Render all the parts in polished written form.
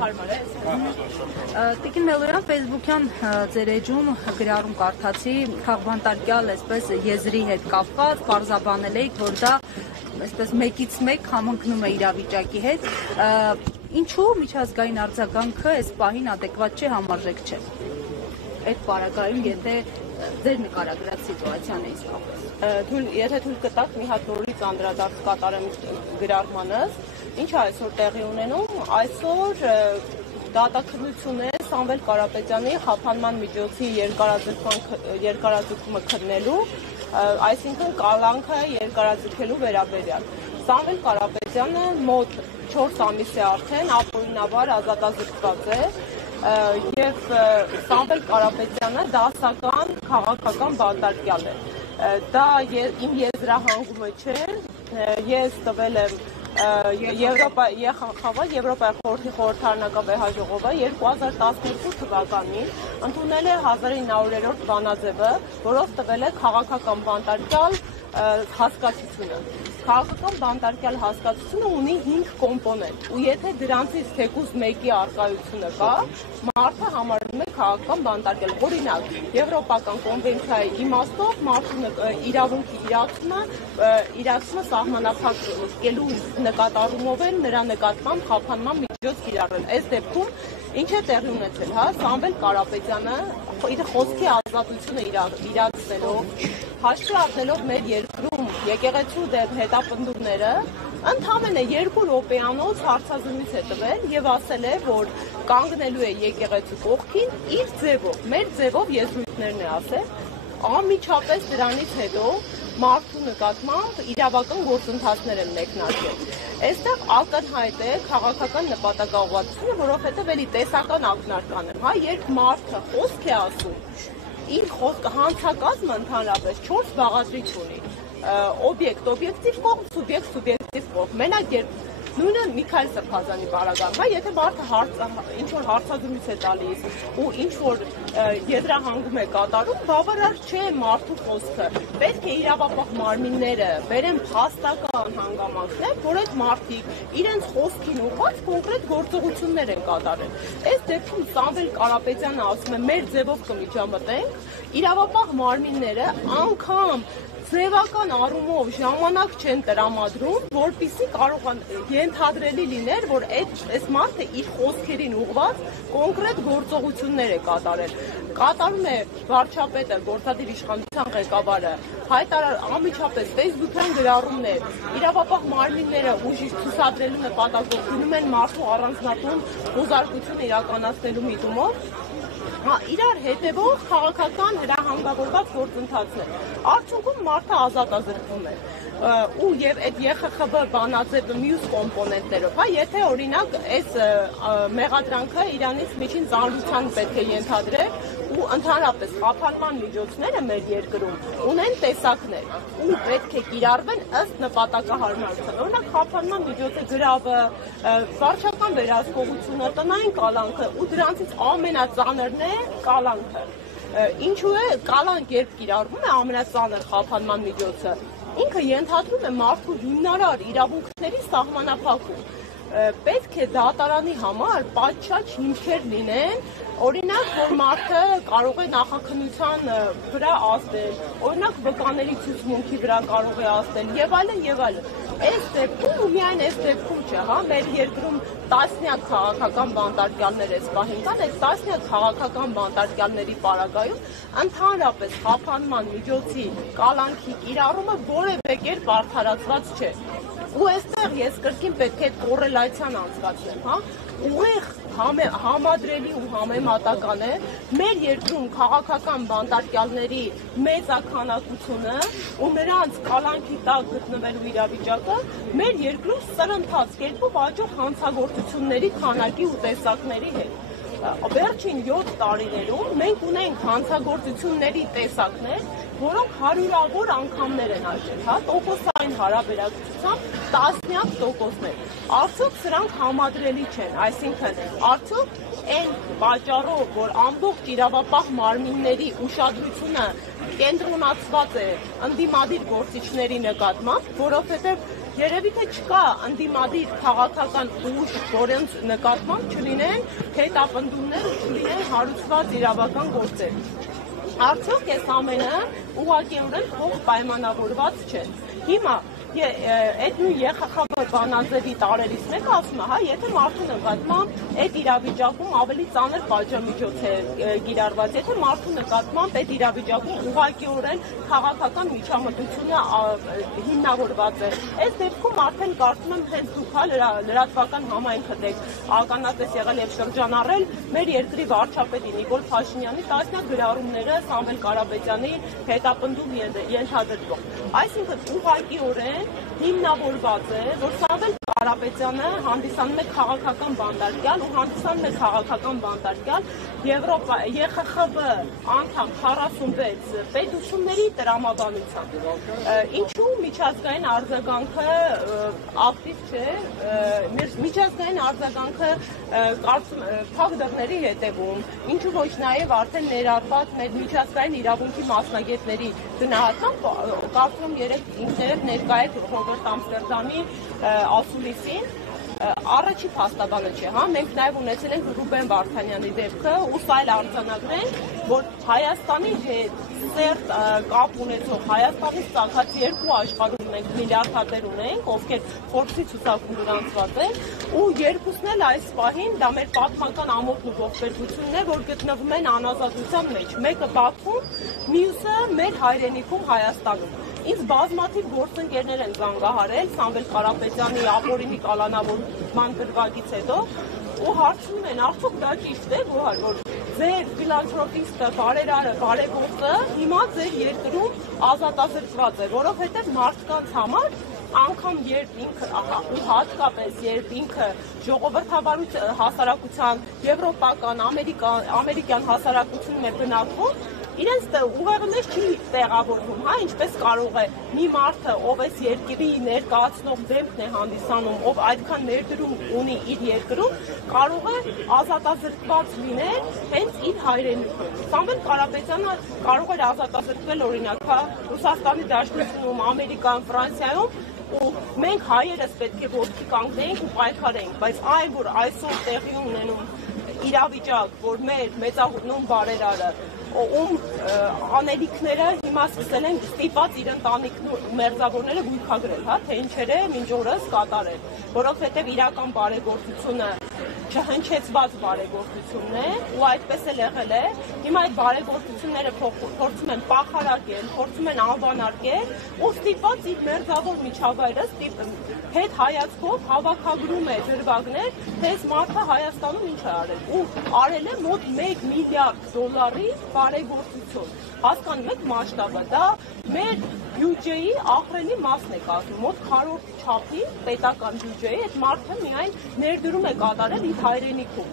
հարմար է։ Տիկին Մելոյան Facebook-յան ձեր էջում գրառում կարդացի քաղբանտարկյալ այսպես եզրի հետ կապված, պարզաբանել եք, որ դա այսպես մեկից մեկ համընկնում է իրավիճակի հետ։ Ինչու միջազգային արձագանքը այս պահին ադեկվատ չէ, համարժեք չէ։ Այդ պարագայում, եթե ձեր նկարագրած սիտուացիան է իսկապես։ Եթե թույլ կտաք, մի հատ նորից անդրադարձ կատարեմ գրառմանս, ինչ է այսօր տեղի ունենում, այսօր դատաքննություն է Սամվել Կարապետյանի խափանման միջոցի երկարաձգումը քննելու, այսինքն կալանքը երկարաձգելու վերաբերյալ։ Սամվել Կարապետյանը մոտ 4 ամիս է արդեն ապօրինաբար ազատազրկված է և Սամվել Կարապետյանը դասական քաղաքական բանտարկյալ է։ Դա իմ եզրահանգումը չէ, ես տվել եմ Եվրոպայի խորհրդի խորհրդարանական վեհաժողովը 2012 թվականին ընդունել է 1900-րդ բանաձևը, որով տվել է քաղաքական բանտարկյալ հասկացությունը։ Քաղաքական բանտարկյալ հասկացությունը ունի 5 կոմպոնենտ, ու եթե դրանցից թեկուզ մեկի առկայությունը կա, մարդը համարվում է քաղաքական բանտարկյալ։ Օրինակ, Եվրոպական կոնվենցիայի իմաստով մարդու իրավունքի իրացումը սահմանափակելու նկատառումով են նրա նկատմամբ խափանման միջոց կիրառել։ Այս դեպքում ինչ է տեղի ունեցել, Սամվել Կարապետյանը իր խոսքի ազատությունը իրացնելով, հաշվի առնելով մեր երկրում եկեղեցու դեմ հետապնդումները, ընդամենը 2 րոպեանոց հարցազրույց է տվել և ասել է, որ կանգնելու է եկեղեցու կողքին իր ձևով, մեր ձևով եզրույթներն է ասել, անմիջապես դրանից հետո մարդու նկատմամբ իրավական գործընթացներ են մեկնարկել։ Այստեղ ակնհայտ է քաղաքական նպատակաուղղվածությունը, որովհետև էլի տեսական ակնարկան է, երբ մարդը խոսք է ասում, իր խոսքը հանցակազմը ընդհանրապես 4 բաղադրիչ ունի, օբյեկտ, օբյեկտիվ կողմ, սուբյեկտ, սուբյեկտիվ կողմ, մենակ երբ նույնը Միքայել Սրբազանի պարագայում, եթե մարդը ինչ-որ հարցազրույց է տալիս ու ինչ-որ եզրահանգում է կատարում, բավարար չէ մարդու խոսքը, պետք է իրավապահ մարմինները բերեն փաստական հանգամանքներ, որ այդ մարդիկ իրենց խոսքին ուղղված կոնկրետ գործողություններ են կատարել։ Այս դեպքում Սամվել Կարապետյանը ասում է, մեր ձևով կմիջամտենք, իրավապահ մարմինները անգամ ձևական առումով ժամանակ չեն տրամադրում, որպեսզի կարողան ենթադրելի լիներ, որ այս մարդը իր խոսքերին ուղղված կոնկրետ գործողություններ է կատարել։ Կատարում է վարչապետը, գործադիր իշխանության ղեկավարը, անմիջապես Facebook-յան գրառումներ, իրավապահ մարմինները ուժի ցուցադրելու նպատակով գնում են մարդու առանձնատուն խոզարկություն իրականացնելու միտումով, իրար հետևող քաղաքական հրահանգավորված գործընթացներ։ Արդյունքում մարդը ազատազրկվում է։ Ու եւ այդ ԵԽԽԲ բանաձևը մյուս կոմպոնենտներով, եթե օրինակ այս մեղադրանքը իրանից միջին ծանրության պետք է ենթադրել ու ընդհանրապես խափանման միջոցները մեր երկրում ունեն տեսակներ ու պետք է կիրառվեն ըստ նպատակահարմարության։ Օրինակ խափանման միջոցը գրավը, վարչական վերահսկողությունը, տնային կալանքը ու դրանցից ամենածանրն է կալանքը։ Ինչու է կալանք երբ կիրառվում է ամենածանր խափանման միջոցը, ինքը ենթադրում է մարդու հիմնարար իրավունքների սահմանափակում։ Պետք է դատարանի համար պատշաճ հիմքեր լինեն, օրինակ, որ մարդը կարող է նախաքննության վրա ազդել, օրինակ վկաների ցուցմունքի վրա կարող է ազդել եւ այլն եւ այլն։ Այս դեպքում ու միայն այս դեպքում չէ, մեր երկրում տասնյակ քաղաքական բանտարկյալներ այս պահին կան, այդ տասնյակ քաղաքական բանտարկյալների պարագայում ընդհանրապես խափանման միջոցի կալանքի կիրառումը որևէ կերպ արդարացված չէ։ Ու այստեղ ես կրկին պետք է այդ կոռելացիան անցկացնեմ, ուղիղ համադրելի ու համեմատական է մեր երկրում քաղաքական բանտարկյալների մեծաքանակությունը ու նրանց կալանքի տակ գտնվելու իրավիճակը մեր երկրում սրընթաց կերպով աճող հանցագործությունների քանակի ու տեսակների հետ։ Վերջին 7 տարիներում մենք ունենք հանցագործությունների տեսակներ, որոնք հարյուրավոր անգամներ են աճել, տոկոսային հարաբերակցությամբ տասնյակ տոկոսներ։ Արդյոք սրանք համադրելի չեն, այսինքն արդյոք այն պատճառով, որ ամբողջ իրավապահ մարմինների ուշադրությունը կենտրոնացված է ընդդիմադիր գործիչների նկատմամբ, որովհետև երևի թե չկա ընդդիմադիր քաղաքական ուժ, որոնց նկատմամբ չլինեն հետապնդումներ ու չլինեն հարուցված իրավական գործեր։ Արդյոք այս ամենը ուղղակիորեն փող պայմանավորված չէ։ Հիմա այդ նույն ԵԽԽԲ բանաձևի տարերից մեկը ասում է, հա, եթե մարդու նկատմամբ այդ իրավիճակում ավելի ծանր պատժամիջոց է կիրառված, եթե մարդու նկատմամբ այդ իրավիճակում ուղղակիորեն քաղաքական միջամտությունը հիմնավորված է, այս դեպքում արդեն կարծում եմ հենց դուք լրատվական համայնքը դեք ականատես եղել եւ շրջանառել մեր երկրի վարչապետի Նիկոլ Փաշինյանի տասնյակ գրառումները Սամվել Կարապետյանի հետապնդում ենթադրվող։ Այսինքն ուղղակիորեն հիմնավորված է, որ Սամվել Կարապետյանը հանդիսանում է քաղաքական բանտարկյալ ու հանդիսանում է քաղաքական բանտարկյալ ԵԽԽԲ անդամ 46 պետությունների տրամաբանությամբ։ Ինչու միջազգային արձագանքը ակտիվ չէ, միջազգային արձագանքը կարծում փակ դռների հետևում, ինչու ոչ նաև արդեն ներառված մեր միջազգային իրավունքի մասնագետների գնահատմամբ կարծում երեք ինքներդ ներկայ եք Ռոբերտ Ամստերդամի ասուլիսին, առաջի փաստաբանը չէ, հա, մենք նաև ունեցել ենք Ռուբեն Վարդանյանի դեպքը ու այլ արձանագրենք, որ Հայաստանի հետ սերտ կապ ունեցող Հայաստանից ցանկացած երկու աշխարհում ունենք միլիարդատեր ունենք, ովքեր Forbes-ի ցուցակում գրանցված են, ու երկուսն էլ այս պահին դա մեր պատմական ամոթն ու ողբերգությունն է, որ գտնվում են անազատության մեջ, մեկը Բաքվում, մյուսը մեր հայրենիքում Հայաստանում։ Ինձ բազմաթիվ գործընկերներ են զանգահարել Սամվել Կարապետյանի ապօրինի կալանավորման գրվագից հետո ու հարցնում են, արդյոք դա ճիշտ է, որ ձեր ֆիլանթրոպիստը, բարերարը, բարեգործը հիմա ձեր երկրում ազատազրկված է, որովհետև մարդկանց համար անգամ երբ ինքը ու հատկապես երբ ինքը ժողովրդավար հասարակության, եվրոպական, ամերիկյան հասարակությունում է բնակվում, իրենց ուղեղը չի տեղավորվում, հա, ինչպես կարող է մի մարդը, ով այս երկրի ներկայացնող դեմքն է հանդիսանում, ով այդքան ներդրում ունի իր երկրում, կարող է ազատազրկված լինել հենց իր հայրենիքում։ Սամվել Կարապետյանը կարող էր ազատազրկվել օրինակ, հա, Ռուսաստանի Դաշնությունում, Ամերիկայում, Ֆրանսիայում, ու մենք հայերս պետք է ոտքի կանգնենք ու պայքարենք, բայց այն, որ այսօր տեղի ունենում իրավիճակ, որ մեր մեծահունում բարերարը ում անելիքները հիմա սկսել են ստիպած իր ընտանիքն ու մերձավորները գույքագրել, հա, թե ինչեր է մինչ օրս կատարել, որովհետև իրական բարեգործությունը չհնչեցված բարեգործությունն է ու այդպես էլ եղել է։ Հիմա այդ բարեգործությունները փորձում են պախարակել, փորձում են անվանարկել ու ստիպված իր մերձավոր միջավայրը հետ հայացքով հավաքագրում է դրվագներ, թե այս մարդը Հայաստանում ինչ է արել ու արել է մոտ $1 միլիարդ բարեգործություն։ Հասկանում եք մասշտաբը, դա մեր բյուջեի ահռելի մասն է կազմում, մոտ քառորդ չափի պետական բյուջեի, այդ մարդը միայն ներդրում է կատարել իր հայրենիքում։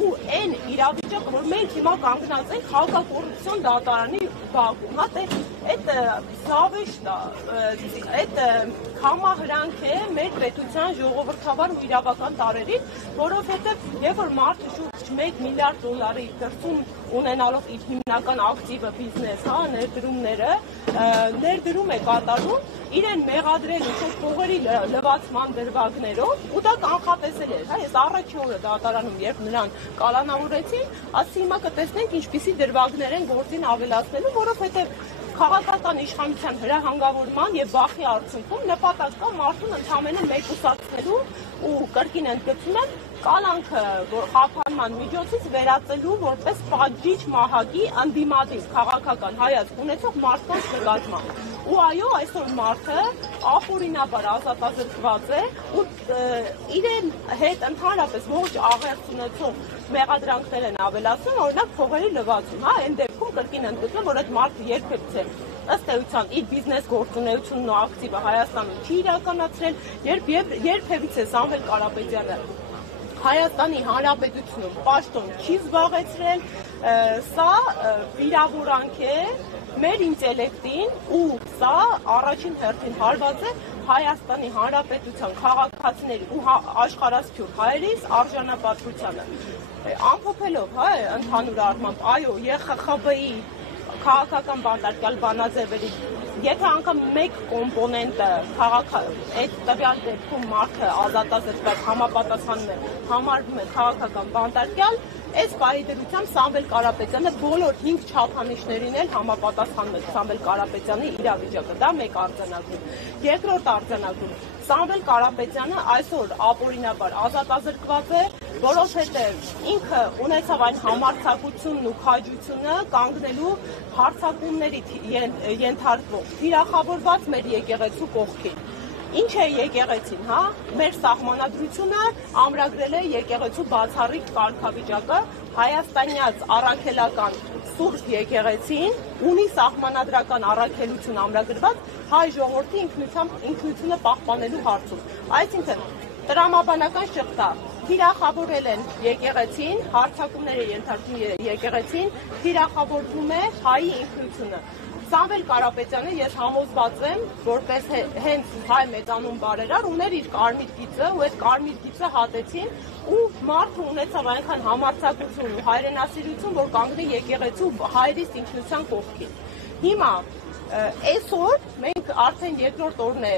Ու այն իրավիճակը, որ մենք հիմա կանգնած ենք հակակոռուպցիոն դատարանի բակում, հա, այդ զավեշտ է, այդ համահրանք է մեր պետության ժողովրդավար ու իրավական տարերին, որովհետև երբ որ մարդը շուրջ $1 միլիարդ դրսում ունենալով իր հիմնական ակտիվը բիզնես, հա, ներդրումները, ներդրում է կատարում, իրեն մեղադրել ինչ-որ փողերի լվացման դրվագներով, ու դա կանխատեսել էր, հա, ես առաջի օրը դատարանում, երբ նրան կալանավորեցին, ասի հիմա կտեսնենք ինչպիսի դրվագներ են գործին ավելացնելու, որովհետև քաղաքական իշխանության հրահանգավորման եւ վախի արդյունքում նպատակ կա մարդուն ընդհանրապես մեկուսացնելու ու կրկին ընդգծում են կալանքը խափանման միջոցից վերածելու որպես պատժիչ մահակի ընդդիմադիր քաղաքական հայացք ունեցող մարդկանց նկատմամբ։ Ու այո, այսօր մարդը ապօրինաբար ազատազրկված է ու իրեն հետ ընդհանրապես ողջ աղերս ունեցող մեղադրանքներ են ավելացնում, օրինակ փողերի լվացում, հա, այն դեպքում կրկին ընդգծում, որ այդ մարդը երբևիցե ըստ էության իր բիզնես գործունեությունն ու ակտիվը Հայաստանում չի իրականացրել, երբևիցե Սամվել Կարապետյանը Հայաստանի Հանրապետությունում պաշտոն չի զբաղեցրել, սա վիրավորանք է մեր ինտելեկտին ու սա առաջին հերթին հարված է Հայաստանի Հանրապետության քաղաքացիների ու աշխարհասփյուր հայերիս արժանապատվությանը։ Ամփոփելով, հա, ընդհանուր առմամբ, այո, ԵԽԽԲ-ի քաղաքական բանտարկյալ բանաձևերի եթե անգամ մեկ կոմպոնենտը այդ տվյալ դեպքում մարդը ազատազրկված համապատասխանում է, համարվում է քաղաքական բանտարկյալ, այս պահի դրությամբ Սամվել Կարապետյանը բոլոր 5 չափանիշներին էլ համապատասխանում է Սամվել Կարապետյանի իրավիճակը, դա մեկ արձանագրում։ Երկրորդ արձանագրում, Սամվել Կարապետյանը այսօր ապօրինաբար ազատազրկված է, որովհետև ինքը ունեցավ այն համարձակությունն ու քաջությունը կանգնելու հարձակումների ենթարկվող թիրախավորված մեր եկեղեցու կողքին։ Ինչ է եկեղեցին, հա? Մեր սահմանադրությունը ամրագրել է եկեղեցու բացառիկ կարգավիճակը, հայաստանյաց առաքելական Սուրբ եկեղեցին ունի սահմանադրական առաքելություն ամրագրված հայ ժողովրդի ինքնությունը պահպանելու հարցում։ Այսինքն տրամաբանական շղթա թիրախավորել են եկեղեցին, հարձակումները ենթարկում եկեղեցին, թիրախավորվում է հայի ինքնությունը։ Սամվել Կարապետյանը ես համոզված եմ, որպես հենց հայ մեծանուն բարերար ուներ իր կարմիր գիծը ու այդ կարմիր գիծը հատեցին ու մարդը ունեցավ այնքան համարձակություն ու հայրենասիրություն, որ կանգնի եկեղեցու հայրից ինքնության կողքին։ Հիմա այսօր մենք արդեն երկրորդ օրն է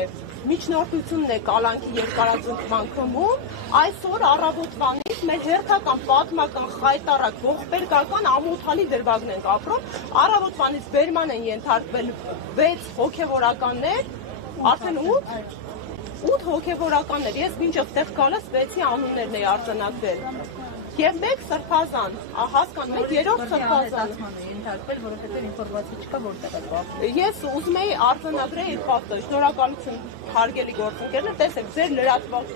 միջնորդությունն է կալանքի երկարաձգման քմում, այսօր առավոտվանից մեր հերթական պատմական խայտարակ ողբերգական ամոթալի դրվագն ենք ապրում, առավոտվանից բերման են ենթարկվել 6 հոգևորականներ, արդեն 8 հոգևորականներ, ես մինչ այդտեղ գալիս 6-ի անուններն էի արձանագրել։ Եվ մեկ սրբազան, հասկանում եք, երրորդ սրբազան ենթարկվել, որովհետև ինֆորմացիա չկա որտեղ է պատմում։ Ես ուզում էի արձանագրել իր ֆակտը, շնորհակալություն հարգելի գործընկերներ, տեսեք, ձեր լրատվակ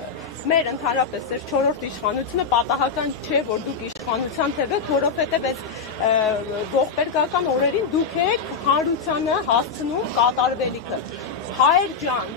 մեր ընդհանրապես ձեր 4-րդ իշխանությունը պատահական չէ, որ դուք իշխանության թվեք, որովհետև այս ողբերգական օրերին դուք եք հանրությանը հասցնում կատարվելիքը։ Հայր ջան,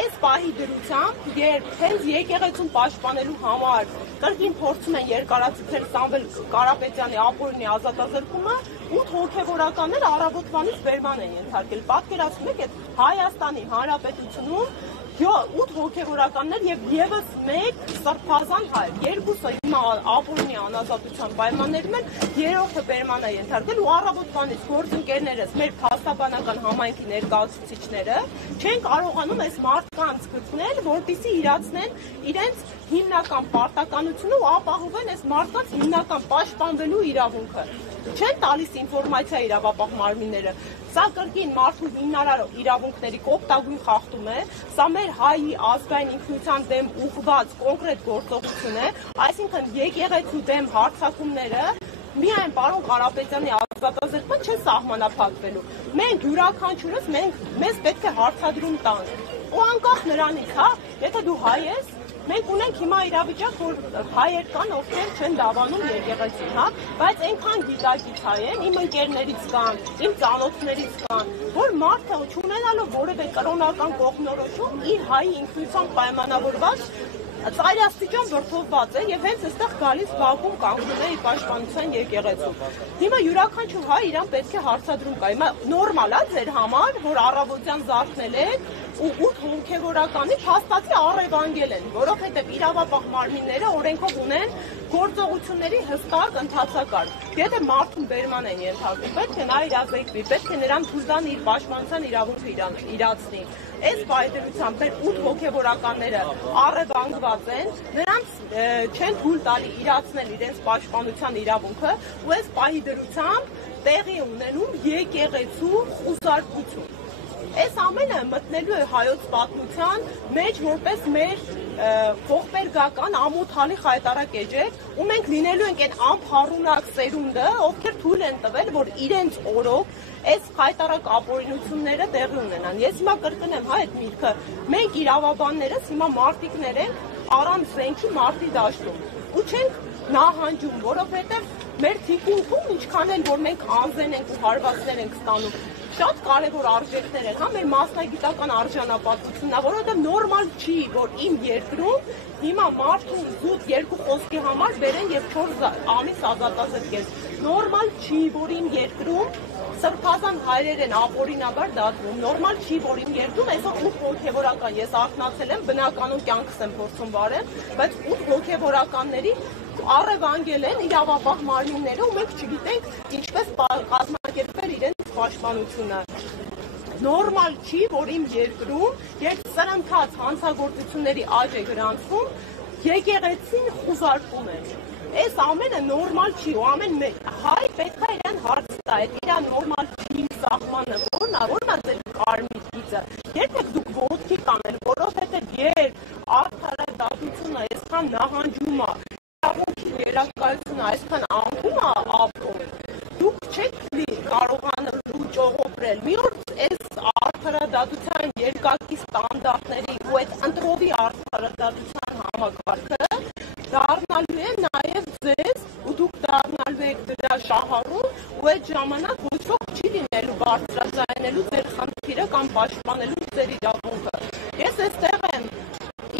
այս պահի դրությամբ, երբ հենց եկեղեցուն պաշտպանելու համար կրկին փորձում են երկարաձգել Սամվել Կարապետյանի ապօրինի ազատազրկումը, 8 հոգևորականներ առավոտվանից բերման են ենթարկել։ Պատկերացնում եք, այդ Հայաստանի Հանրապետությունում 8 հոգևորականներ եւ եւս մեկ սրբազան հայ, երկուսը հիմա ապօրինի անազատության պայմաններում են, երրորդը բերման է ենթարկվել ու առավոտվանից գործընկերներս, մեր փաստաբանական համայնքի ներկայացուցիչները չեն կարողանում այս մարդկանց գտնել, որպեսզի իրացնեն իրենց հիմնական պարտականությունը ու ապահովեն այս մարդկանց հիմնական պաշտպանվելու իրավունքը։ Չեն տալիս ինֆորմացիա իրավապահ մարմինները։ Սա կրկին մարդու հիմնարար իրավունքների կոպտագույն խախտում է, սա մեր հայի ազգային ինքնության դեմ ուղղված կոնկրետ գործողություն է, այսինքն եկեղեցու դեմ հարձակումները միայն պարոն Կարապետյանի ազատազրկման չեն սահմանափակվելու։ Մենք յուրաքանչյուրս մեզ պետք է հարցադրում տանք։ Ու անկախ նրանից, հա, եթե դու հայ ես, մենք ունենք հիմա իրավիճակ, որ հայեր կան, ովքեր չեն դավանում եկեղեցին, հա, բայց այնքան գիտակից հայ են, իմ ընկերներից կան, իմ ծանոթներից կան, որ մարդը չունենալով որևէ կրոնական կողմնորոշում իր հայի ինքնությամբ պայմանավորված ծայրաստիճան վրդովված է եւ հենց այստեղ գալիս Բաքվում կանգնում է իր պաշտպանության եկեղեցու։ Հիմա յուրաքանչյուր հայ իրան պետք է հարցադրում կա։ Հիմա նորմալ է ձեր համար, որ առավոտյան զարթնել եք ու 8 հոգևորականի փաստացի առևանգել են, որովհետեւ իրավապահ մարմինները օրենքով ունեն գործողությունների հստակ ընթացակարգ։ Եթե մարդուն բերման են ենթարկվում, պետք է նա իրազեկվի, պետք է նրան թույլ տան իր պաշտպանության իրավունքը իրացնի։ Այս պայմանությամբ մեր 8 հոգևորականները առևանգված են, նրանց չեն թույլ տալի իրացնել իրենց պաշտպանության իրավունքը, ու այս պահի դրությամբ տեղի ունենում եկեղեցու խուսարկություն։ Այս ամենը մտնելու է հայոց պատմության մեջ որպես մեր ողբերգական ամոթալի խայտարակ էջեր, ու մենք լինելու ենք այն անփառունակ սերունդը, ովքեր թույլ են տվել, որ իրենց օրոք այս խայտարակ ապօրինությունները տեղի ունենան։ Ես հիմա կրկնեմ, հա, այդ միտքը, մենք իրավաբաններս հիմա մարտիկներ ենք առանց զենքի մարտի դաշտում ու չենք նահանջում, որովհետև մեր թիկունքում ինչքան էլ որ մենք անզեն ենք ու հարվածներ ենք ստանում, շատ կարևոր արժեքներ են, հա, մեր մասնագիտական արժանապատվությունն է, որովհետև նորմալ չի, որ իմ երկրում հիմա մարդուն զուտ երկու խոսքի համար բերեն եւ 4 ամիս ազատազրկեն։ Նորմալ չի, որ իմ երկրում սրբազան հայրեր են ապօրինաբար դատվում, նորմալ չի, որ իմ երկրում այսօր 8 հոգևորական, ես արթնացել եմ, բնականon կյանքս եմ փորձում վարել, բայց 8 հոգևորականների առևանգել են իրավապահ մարմինները ու մենք չգիտենք ինչպես կազմակերպել իրենց պաշտպանությունը։ նորմալ չի, որ իմ երկրում, երբ սրընթաց հանցագործությունների աճ է գրանցվում, եկեղեցին խուզարկում են։ Այս ամենը նորմալ չի, ու ամեն հայ պետք է իրեն հարց տա, իր նորմալ չի սահմանը որն է ձեր կարմիր գիծը։ Երբեք դուք ոտքի կանել, որովհետև երբ արդարադատությունը այսքան նահանջում է, իրավունքի երակայությունը այսքան անկում է ապրում, դուք չեք կարողանալու ճողոպրել։ Մի օր այս արդարադատության երկակի ստանդարտների ու այդ ընտրովի արդարադատության համակարգը դառնալու է նաև ձեզ, ու դուք դառնալու եք դրա շահառուն, ու այդ ժամանակ ոչ ոք չի լինելու բարձրաձայնելու ձեր խնդիրը կամ պաշտպանելու ձեր իրավունքը։ Ես այստեղ եմ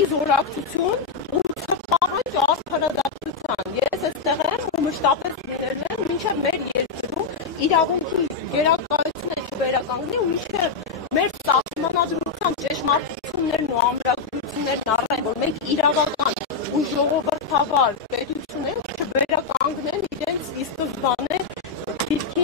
իզորակցություն ու պահանջ արդարադատության։ Ես այստեղ եմ ու մշտապես լինելու եմ, մինչև մեր երկրում իրավունքի գերակայությունը չվերականգնի ու մինչև մեր սահմանադրության ճշմարտություններն ու ամրագրություններն առնեն, որ մենք իրավական ու ժողովրդավար պետություն ենք, չվերականգնեն իրենց ի սկզբանե դիրքի